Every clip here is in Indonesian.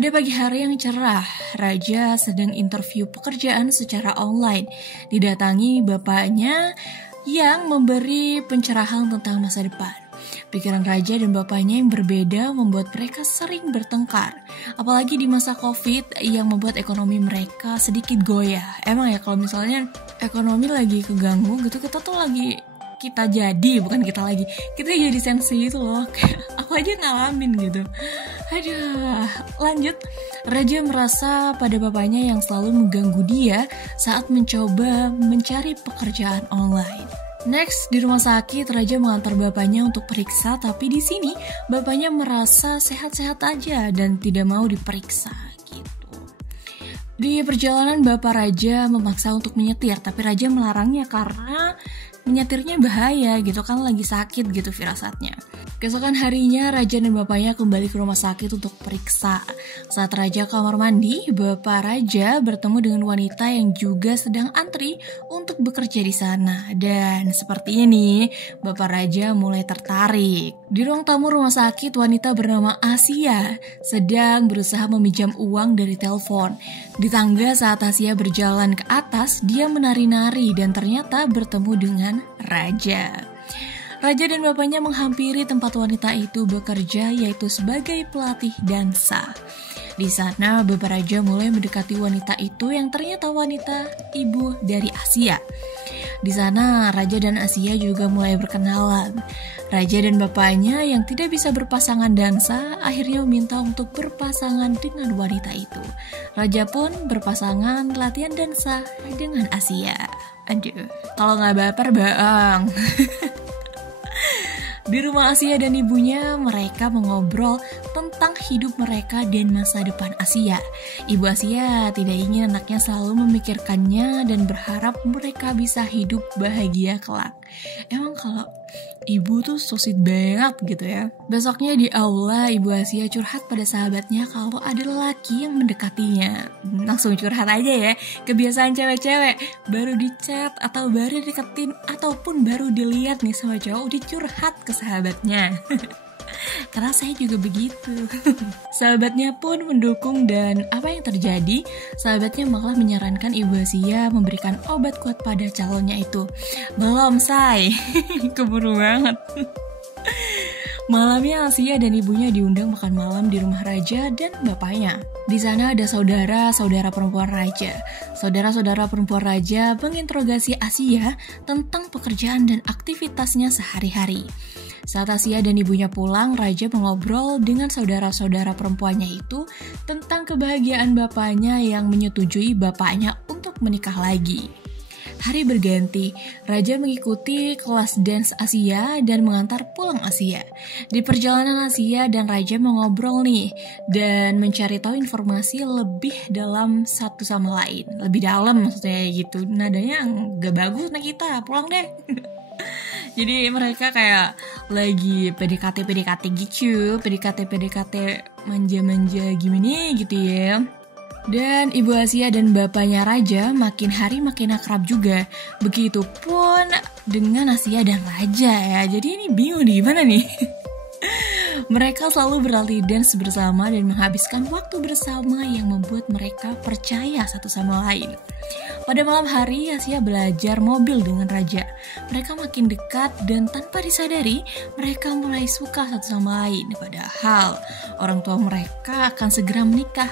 Pada pagi hari yang cerah, Raja sedang interview pekerjaan secara online. Didatangi bapaknya yang memberi pencerahan tentang masa depan. Pikiran Raja dan bapaknya yang berbeda membuat mereka sering bertengkar. Apalagi di masa COVID yang membuat ekonomi mereka sedikit goyah. Emang ya kalau misalnya ekonomi lagi keganggu gitu, kita jadi sensi gitu loh. Aku aja ngalamin gitu. Aduh, lanjut. Raja merasa pada bapaknya yang selalu mengganggu dia saat mencoba mencari pekerjaan online. Next, di rumah sakit, Raja mengantar bapaknya untuk periksa, tapi di sini bapaknya merasa sehat-sehat aja dan tidak mau diperiksa gitu. Di perjalanan, bapak Raja memaksa untuk menyetir, tapi Raja melarangnya karena menyetirnya bahaya gitu kan, lagi sakit gitu firasatnya. Keesokan harinya, Raja dan bapaknya kembali ke rumah sakit untuk periksa. Saat Raja ke kamar mandi, bapak Raja bertemu dengan wanita yang juga sedang antri untuk bekerja di sana. Dan seperti ini, bapak Raja mulai tertarik. Di ruang tamu rumah sakit, wanita bernama Asia sedang berusaha meminjam uang dari telepon. Di tangga saat Asia berjalan ke atas, dia menari-nari dan ternyata bertemu dengan Raja. Raja dan bapaknya menghampiri tempat wanita itu bekerja, yaitu sebagai pelatih dansa. Di sana, bapak Raja mulai mendekati wanita itu yang ternyata wanita ibu dari Asia. Di sana, Raja dan Asia juga mulai berkenalan. Raja dan bapaknya yang tidak bisa berpasangan dansa akhirnya meminta untuk berpasangan dengan wanita itu. Raja pun berpasangan latihan dansa dengan Asia. Aduh, kalau nggak baper baang. Di rumah Asia dan ibunya, mereka mengobrol tentang hidup mereka dan masa depan Asia. Ibu Asia tidak ingin anaknya selalu memikirkannya dan berharap mereka bisa hidup bahagia kelak. Emang kalau ibu tuh so sweet banget gitu ya. Besoknya di aula, Ibu Asia curhat pada sahabatnya kalau ada lelaki yang mendekatinya. Langsung curhat aja ya. Kebiasaan cewek-cewek, baru di chat atau baru deketin ataupun baru dilihat nih sama cowok, udah curhat ke sahabatnya. Karena saya juga begitu. Sahabatnya pun mendukung dan apa yang terjadi? Sahabatnya malah menyarankan Ibu Asia memberikan obat kuat pada calonnya itu. Belum, say. Keburu banget. Malamnya Asia dan ibunya diundang makan malam di rumah Raja dan bapaknya. Di sana ada saudara-saudara perempuan Raja. Saudara-saudara perempuan Raja menginterogasi Asia tentang pekerjaan dan aktivitasnya sehari-hari. Saat Asia dan ibunya pulang, Raja mengobrol dengan saudara-saudara perempuannya itu tentang kebahagiaan bapaknya yang menyetujui bapaknya untuk menikah lagi. Hari berganti, Raja mengikuti kelas dance Asia dan mengantar pulang Asia. Di perjalanan Asia dan Raja mengobrol nih dan mencari tahu informasi lebih dalam satu sama lain. Lebih dalam maksudnya gitu. Nadanya gak bagus nah kita, pulang deh. Jadi mereka kayak lagi PDKT gitu, PDKT manja-manja gimana gitu ya. Dan Ibu Asia dan bapaknya Raja makin hari makin akrab juga. Begitupun dengan Asia dan Raja ya. Jadi ini bingung nih gimana nih. Mereka selalu berlatih dance bersama dan menghabiskan waktu bersama yang membuat mereka percaya satu sama lain. Pada malam hari, Asia belajar mobil dengan Raja. Mereka makin dekat dan tanpa disadari, mereka mulai suka satu sama lain. Padahal, orang tua mereka akan segera menikah.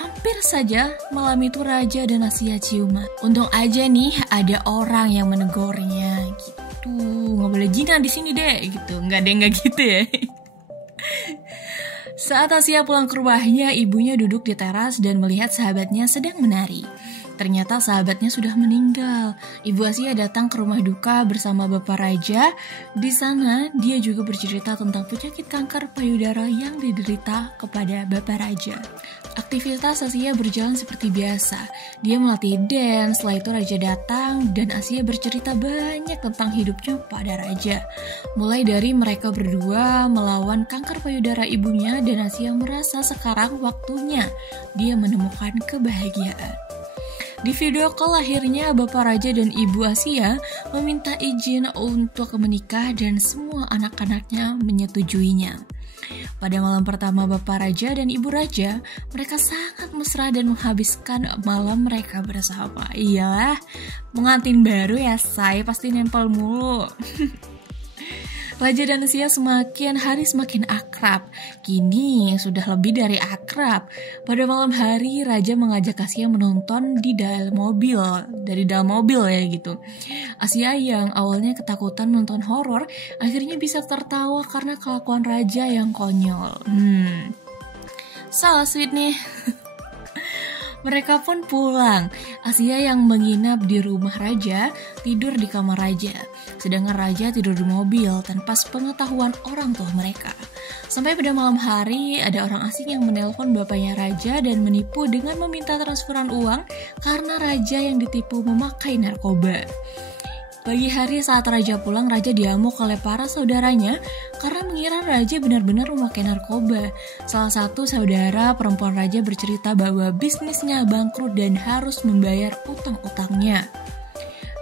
Hampir saja malam itu Raja dan Asia ciuman. Untung aja nih ada orang yang menegurnya gitu. Nggak boleh zina di sini deh gitu. Nggak gitu ya. Saat Asia pulang ke rumahnya, ibunya duduk di teras dan melihat sahabatnya sedang menari. Ternyata sahabatnya sudah meninggal. Ibu Asia datang ke rumah duka bersama Bapak Raja. Di sana, dia juga bercerita tentang penyakit kanker payudara yang diderita kepada Bapak Raja. Aktivitas Asia berjalan seperti biasa. Dia melatih dance, setelah itu Raja datang dan Asia bercerita banyak tentang hidupnya pada Raja. Mulai dari mereka berdua melawan kanker payudara ibunya dan Asia merasa sekarang waktunya dia menemukan kebahagiaan. Di video call akhirnya Bapak Raja dan Ibu Asia meminta izin untuk menikah dan semua anak-anaknya menyetujuinya. Pada malam pertama Bapak Raja dan Ibu Raja, mereka sangat mesra dan menghabiskan malam mereka bersama. Iyalah, pengantin baru ya say, pasti nempel mulu. Raja dan Asia semakin hari semakin akrab. Kini sudah lebih dari akrab. Pada malam hari, Raja mengajak Asia menonton di dalam mobil. Dari dalam mobil ya gitu. Asia yang awalnya ketakutan nonton horor, akhirnya bisa tertawa karena kelakuan Raja yang konyol. So sweet nih. Mereka pun pulang. Asia yang menginap di rumah Raja tidur di kamar Raja, sedangkan Raja tidur di mobil tanpa sepengetahuan orang tua mereka. Sampai pada malam hari, ada orang asing yang menelpon bapaknya Raja dan menipu dengan meminta transferan uang karena Raja yang ditipu memakai narkoba. Pagi hari saat Raja pulang, Raja diamuk oleh para saudaranya karena mengira Raja benar-benar memakai narkoba. Salah satu saudara perempuan Raja bercerita bahwa bisnisnya bangkrut dan harus membayar utang-utangnya.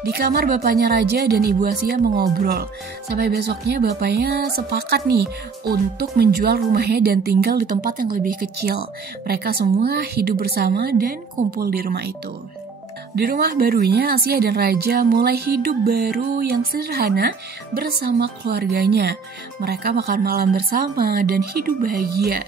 Di kamar bapaknya Raja dan Ibu Asia mengobrol. Sampai besoknya bapaknya sepakat nih untuk menjual rumahnya dan tinggal di tempat yang lebih kecil. Mereka semua hidup bersama dan kumpul di rumah itu. Di rumah barunya, Asia dan Raja mulai hidup baru yang sederhana bersama keluarganya. Mereka makan malam bersama dan hidup bahagia.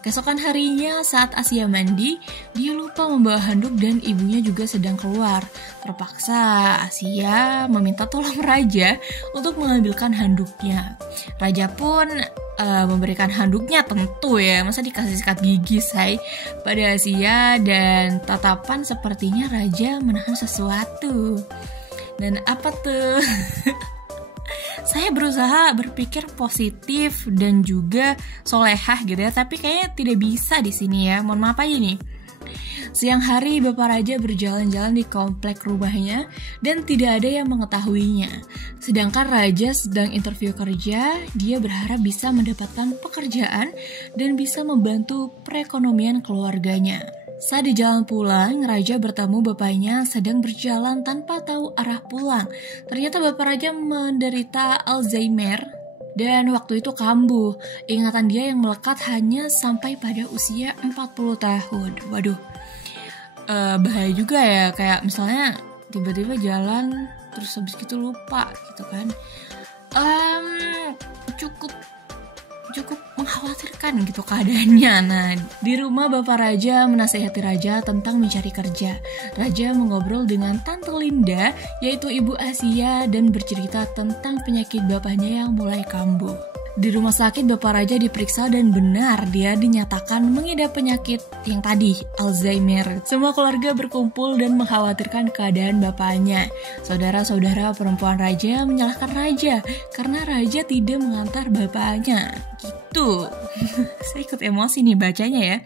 Keesokan harinya saat Asia mandi, dia lupa membawa handuk dan ibunya juga sedang keluar. Terpaksa Asia meminta tolong Raja untuk mengambilkan handuknya. Raja pun memberikan handuknya tentu ya, masa dikasih sikat gigi say pada Asia, dan tatapan sepertinya Raja menahan sesuatu. Dan apa tuh? Saya berusaha berpikir positif dan juga solehah gitu ya, tapi kayaknya tidak bisa di sini ya. Mohon maaf aja nih. Siang hari Bapak Raja berjalan-jalan di komplek rumahnya dan tidak ada yang mengetahuinya. Sedangkan Raja sedang interview kerja, dia berharap bisa mendapatkan pekerjaan dan bisa membantu perekonomian keluarganya. Saat di jalan pulang, Raja bertemu bapaknya sedang berjalan tanpa tahu arah pulang. Ternyata Bapak Raja menderita Alzheimer dan waktu itu kambuh. Ingatan dia yang melekat hanya sampai pada usia 40 tahun. Waduh, bahaya juga ya, kayak misalnya tiba-tiba jalan terus habis gitu lupa gitu kan. Cukup mengkhawatirkan gitu keadaannya. Nah, di rumah Bapak Raja menasihati Raja tentang mencari kerja. Raja mengobrol dengan Tante Linda, yaitu Ibu Asia, dan bercerita tentang penyakit bapaknya yang mulai kambuh. Di rumah sakit Bapak Raja diperiksa dan benar dia dinyatakan mengidap penyakit yang tadi, Alzheimer. Semua keluarga berkumpul dan mengkhawatirkan keadaan bapaknya. Saudara-saudara perempuan Raja menyalahkan Raja karena Raja tidak mengantar bapaknya. Gitu. Saya ikut emosi nih bacanya ya.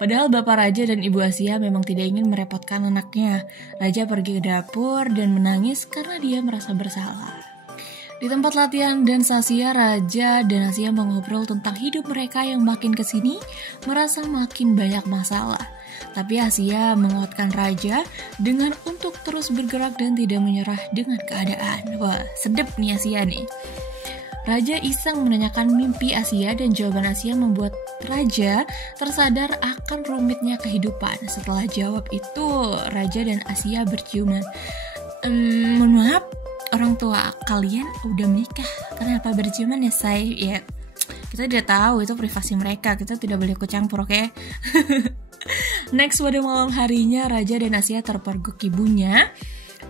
Padahal Bapak Raja dan Ibu Asia memang tidak ingin merepotkan anaknya. Raja pergi ke dapur dan menangis karena dia merasa bersalah. Di tempat latihan dan Asia, Raja dan Asia mengobrol tentang hidup mereka yang makin kesini merasa makin banyak masalah. Tapi Asia menguatkan Raja dengan untuk terus bergerak dan tidak menyerah dengan keadaan. Wah, sedep nih Asia nih. Raja iseng menanyakan mimpi Asia dan jawaban Asia membuat Raja tersadar akan rumitnya kehidupan. Setelah jawab itu, Raja dan Asia berciuman. Mohon maaf, orang tua kalian udah menikah, kenapa berciuman ya say? Ya, kita tidak tahu, itu privasi mereka, kita tidak boleh ikut campur, oke? Next, pada malam harinya Raja dan Asia terpergok ibunya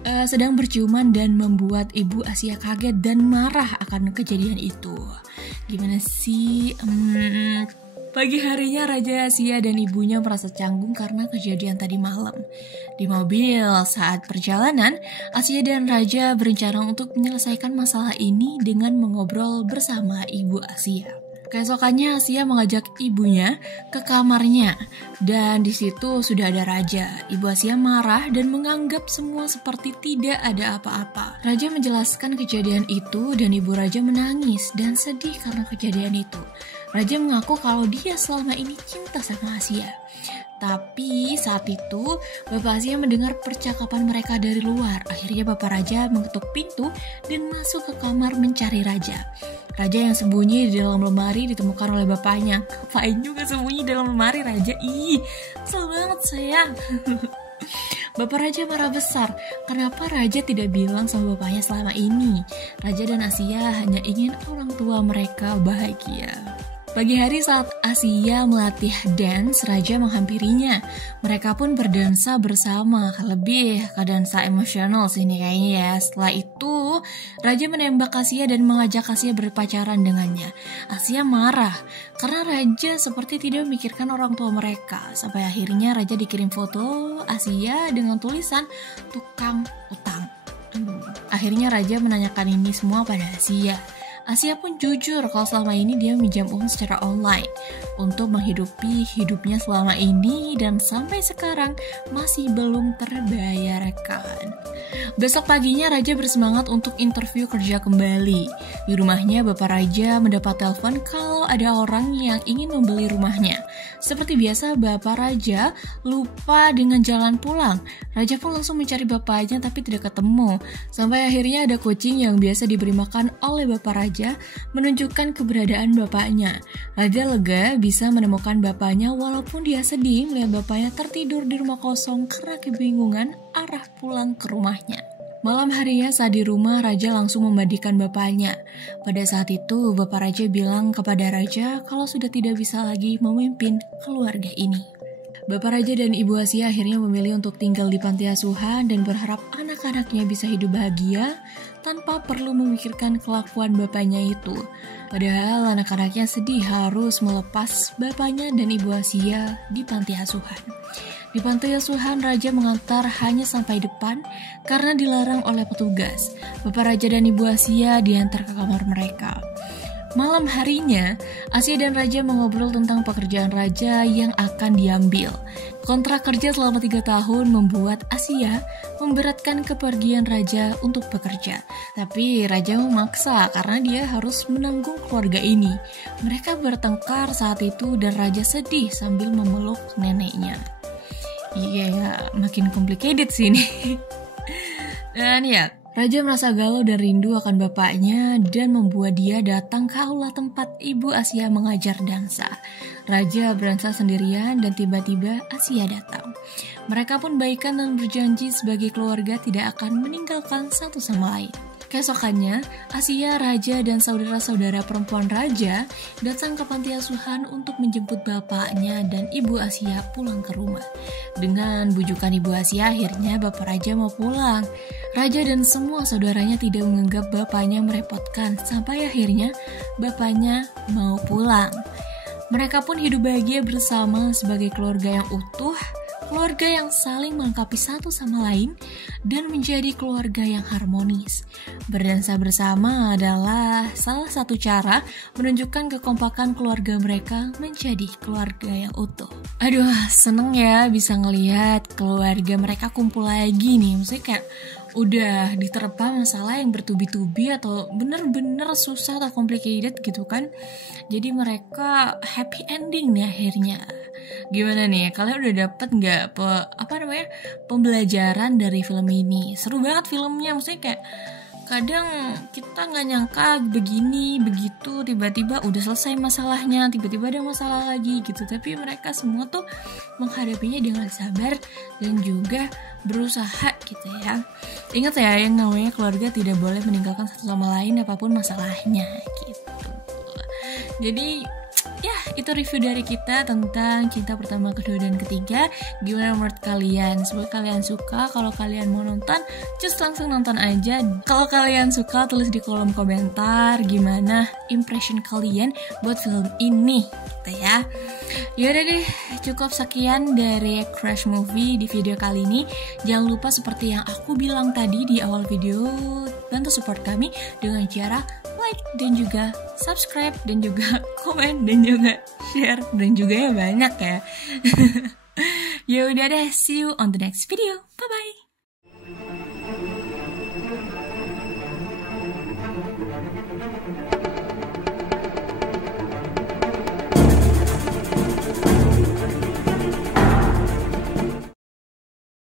sedang berciuman dan membuat Ibu Asia kaget dan marah akan kejadian itu. Gimana sih? Pagi harinya Raja Asia dan ibunya merasa canggung karena kejadian tadi malam. Di mobil saat perjalanan, Asia dan Raja berencana untuk menyelesaikan masalah ini dengan mengobrol bersama Ibu Asia. Keesokannya Asia mengajak ibunya ke kamarnya dan di situ sudah ada Raja. Ibu Asia marah dan menganggap semua seperti tidak ada apa-apa. Raja menjelaskan kejadian itu dan Ibu Raja menangis dan sedih karena kejadian itu. Raja mengaku kalau dia selama ini cinta sama Asia. Tapi saat itu Bapak Asia mendengar percakapan mereka dari luar. Akhirnya Bapak Raja mengetuk pintu dan masuk ke kamar mencari Raja. Raja yang sembunyi di dalam lemari ditemukan oleh bapaknya. Ngapain juga sembunyi dalam lemari Raja? Ih, kesel banget sayang. Bapak Raja marah besar. Kenapa Raja tidak bilang sama bapaknya selama ini? Raja dan Asia hanya ingin orang tua mereka bahagia. Pagi hari saat Asia melatih dance, Raja menghampirinya. Mereka pun berdansa bersama, lebih ke dansa emosional sini kayaknya ya. Setelah itu, Raja menembak Asia dan mengajak Asia berpacaran dengannya. Asia marah karena Raja seperti tidak memikirkan orang tua mereka. Sampai akhirnya Raja dikirim foto Asia dengan tulisan tukang utang. Akhirnya Raja menanyakan ini semua pada Asia. Asia pun jujur kalau selama ini dia meminjam uang secara online untuk menghidupi hidupnya selama ini dan sampai sekarang masih belum terbayarkan. Besok paginya Raja bersemangat untuk interview kerja kembali. Di rumahnya Bapak Raja mendapat telepon kalau ada orang yang ingin membeli rumahnya. Seperti biasa Bapak Raja lupa dengan jalan pulang. Raja pun langsung mencari bapaknya tapi tidak ketemu. Sampai akhirnya ada kucing yang biasa diberi makan oleh Bapak Raja menunjukkan keberadaan bapaknya. Raja lega bisa menemukan bapaknya walaupun dia sedih melihat bapaknya tertidur di rumah kosong karena kebingungan arah pulang ke rumahnya. Malam harinya saat di rumah, Raja langsung memandikan bapaknya. Pada saat itu, Bapak Raja bilang kepada Raja kalau sudah tidak bisa lagi memimpin keluarga ini. Bapak Raja dan Ibu Asia akhirnya memilih untuk tinggal di panti asuhan dan berharap anak-anaknya bisa hidup bahagia tanpa perlu memikirkan kelakuan bapaknya itu. Padahal anak-anaknya sedih harus melepas bapaknya dan Ibu Asia di panti asuhan. Di panti asuhan, Raja mengantar hanya sampai depan karena dilarang oleh petugas. Bapak Raja dan Ibu Asia diantar ke kamar mereka. Malam harinya, Asia dan Raja mengobrol tentang pekerjaan Raja yang akan diambil. Kontrak kerja selama 3 tahun membuat Asia memberatkan kepergian Raja untuk bekerja. Tapi Raja memaksa karena dia harus menanggung keluarga ini. Mereka bertengkar saat itu dan Raja sedih sambil memeluk neneknya. Iya, makin complicated sih ini. Dan ya, Raja merasa galau dan rindu akan bapaknya dan membuat dia datang ke aula tempat Ibu Asia mengajar dansa. Raja berdansa sendirian dan tiba-tiba Asia datang. Mereka pun baikan dan berjanji sebagai keluarga tidak akan meninggalkan satu sama lain. Keesokannya, Asia, Raja, dan saudara-saudara perempuan Raja datang ke panti asuhan untuk menjemput bapaknya dan Ibu Asia pulang ke rumah. Dengan bujukan Ibu Asia, akhirnya Bapak Raja mau pulang. Raja dan semua saudaranya tidak menganggap bapaknya merepotkan, sampai akhirnya bapaknya mau pulang. Mereka pun hidup bahagia bersama sebagai keluarga yang utuh, keluarga yang saling melengkapi satu sama lain, dan menjadi keluarga yang harmonis. Berdansa bersama adalah salah satu cara menunjukkan kekompakan keluarga mereka menjadi keluarga yang utuh. Aduh, seneng ya bisa ngelihat keluarga mereka kumpul lagi nih. Maksudnya kayak udah diterpa masalah yang bertubi-tubi atau bener-bener susah atau complicated gitu kan. Jadi mereka happy ending nih akhirnya. Gimana nih, kalian udah dapet gak pembelajaran dari film ini? Seru banget filmnya, maksudnya kayak kadang kita gak nyangka begini, begitu, tiba-tiba udah selesai masalahnya, tiba-tiba ada masalah lagi gitu. Tapi mereka semua tuh menghadapinya dengan sabar dan juga berusaha gitu ya. Ingat ya, yang namanya keluarga tidak boleh meninggalkan satu sama lain apapun masalahnya gitu. Jadi ya, itu review dari kita tentang Cinta Pertama, Kedua, dan Ketiga. Gimana menurut kalian? Semoga kalian suka. Kalau kalian mau nonton, just langsung nonton aja. Kalau kalian suka, tulis di kolom komentar gimana impression kalian buat film ini gitu ya. Yaudah deh, cukup sekian dari Crash Movie di video kali ini. Jangan lupa seperti yang aku bilang tadi di awal video, bantu support kami dengan cara like dan juga subscribe dan juga komen dan juga share dan juga ya banyak ya. Ya udah deh, see you on the next video. Bye bye.